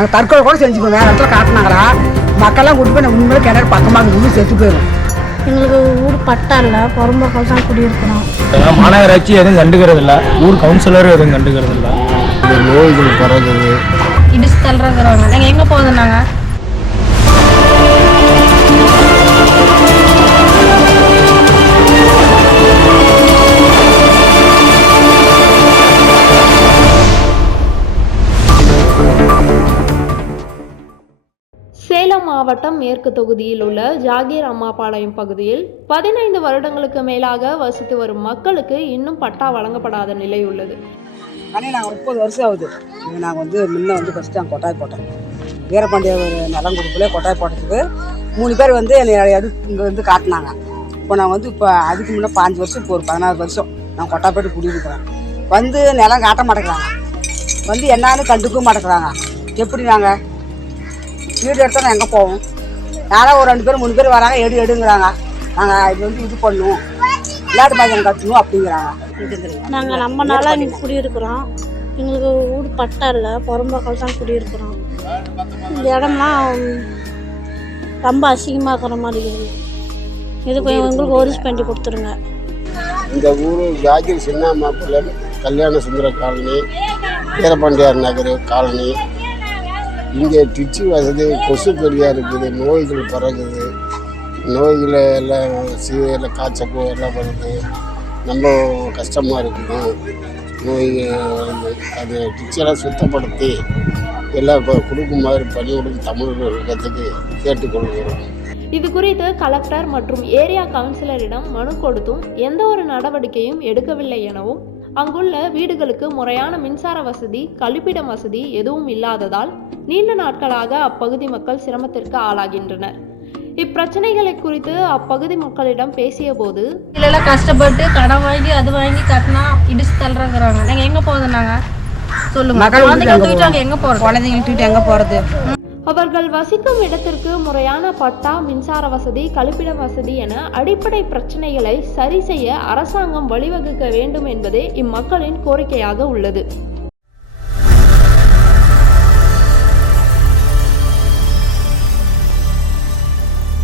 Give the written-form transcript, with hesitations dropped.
நாங்கள் தற்கொலை கூட செஞ்சுக்குவோம். வேறு இடத்துல காட்டினாங்களா மக்கள்லாம் கூட்டு போய் உண்மையிலே கிணறு பக்கமாக இருந்து செத்து போயிடும். எங்களுக்கு ஊர் பட்டா இல்லை, புறம்போக்கால் தான் குடியிருக்கிறோம். மாநகராட்சி எதுவும் கண்டுக்கிறது இல்லை, ஊர் கவுன்சிலரும் எதுவும் கண்டுக்கிறது இல்லை. இந்த நோய்கள் பரவுது, இடிச்சு தள்ளுறோங்கிறாங்க. நாங்கள் எங்கே போகுதுன்னாங்க. சேலம் மாவட்டம் மேற்கு தொகுதியில் உள்ள ஜாகீர் அம்மாபாளையம் பகுதியில் 15 வருடங்களுக்கு மேலாக வசித்து வரும் மக்களுக்கு இன்னும் பட்டா வழங்கப்படாத நிலை உள்ளது. ஆனால் நாங்கள் 30 வருஷம் ஆகுது. நாங்கள் முன்ன ஃபஸ்ட்டு நாங்கள் கொட்டாய் போட்டோம். வீரபாண்டிய ஒரு நலம் கொடுக்கல கொட்டாய் போட்டதுக்கு 3 பேர் என்னை இங்கே காட்டினாங்க. இப்போ நான் இப்போ அதுக்கு முன்னே 5 வருஷம், இப்போ ஒரு 16 வருஷம் நான் கொட்டாய் போட்டு குடியிருக்கிறேன். நிலம் காட்ட மாட்டேங்கிறாங்க, என்னான்னு கண்டுக்கவும் மாட்டேங்கிறாங்க. எப்படி நாங்கள் வீடு எடுத்தால் நான் எங்கே போவோம்? யாராவது ஒரு 2 பேர் 3 பேர் வராங்க, எடுங்கிறாங்க. நாங்கள் இது பண்ணுவோம், விளையாட்டு மையம் கட்டணும் அப்படிங்கிறாங்க. நாங்கள் நம்ம நாளாக இங்கே குடியிருக்கிறோம். எங்களுக்கு ஊர் பட்டா இல்லை, புறம்போக்கால் தான் குடியிருக்கிறோம். இந்த இடம்லாம் ரொம்ப அசிங்கமாக இருக்கிற மாதிரி இருக்குது. இதுக்கு எங்களுக்கு ஒரிஜ் பண்ணி கொடுத்துருங்க. இந்த ஊர் ஜாகீர் சின்ன மாப்பிள்ளை கல்யாண சுந்தர காலனி, வீரபாண்டியார் நகர் காலனி. இங்கே டிச்சு வசதி, கொசு பெரியாக இருக்குது, நோய்கள் பறகுது. நோய்களை எல்லாம் காய்ச்சல் எல்லாம் வருது, ரொம்ப கஷ்டமாக இருக்குது. நோய்கள் அது டிச்செல்லாம் சுத்தப்படுத்தி எல்லாம் கொடுக்கும் மாதிரி பண்ணி கொடுத்து தமிழர்களுக்கு கேட்டுக்கொள்கிறோம். இது குறித்து கலெக்டர் மற்றும் ஏரியா கவுன்சிலரிடம் மனு கொடுத்தும் எந்த ஒரு நடவடிக்கையும் எடுக்கவில்லை எனவும், அங்குள்ள வீடுகளுக்கு முறையான மின்சார வசதி, கழிப்பிடம் வசதி எதுவும் இல்லாததால் நீண்ட நாட்களாக அப்பகுதி மக்கள் சிரமத்திற்கு ஆளாகின்றனர். இப்பிரச்சனைகளை குறித்து அப்பகுதி மக்களிடம் பேசிய போது, இதெல்லாம் கஷ்டப்பட்டு கடன் வாங்கி அது வாங்கி கட்டினா இடிச்சு தள்ளுறோங்கிறாங்க. நாங்கள் எங்கே போகுதுன்னாங்க சொல்லுங்க. எங்கே போகிறோம்? குழந்தைங்க எங்கே போகிறது? அவர்கள் வசிக்கும் இடத்திற்கு முறையான பட்டா, மின்சார வசதி, கழிப்பிட வசதி என அடிப்படை பிரச்சனைகளை சரி செய்ய அரசாங்கம் வழிவகுக்க வேண்டும் என்பதே இம்மக்களின் கோரிக்கையாக உள்ளது.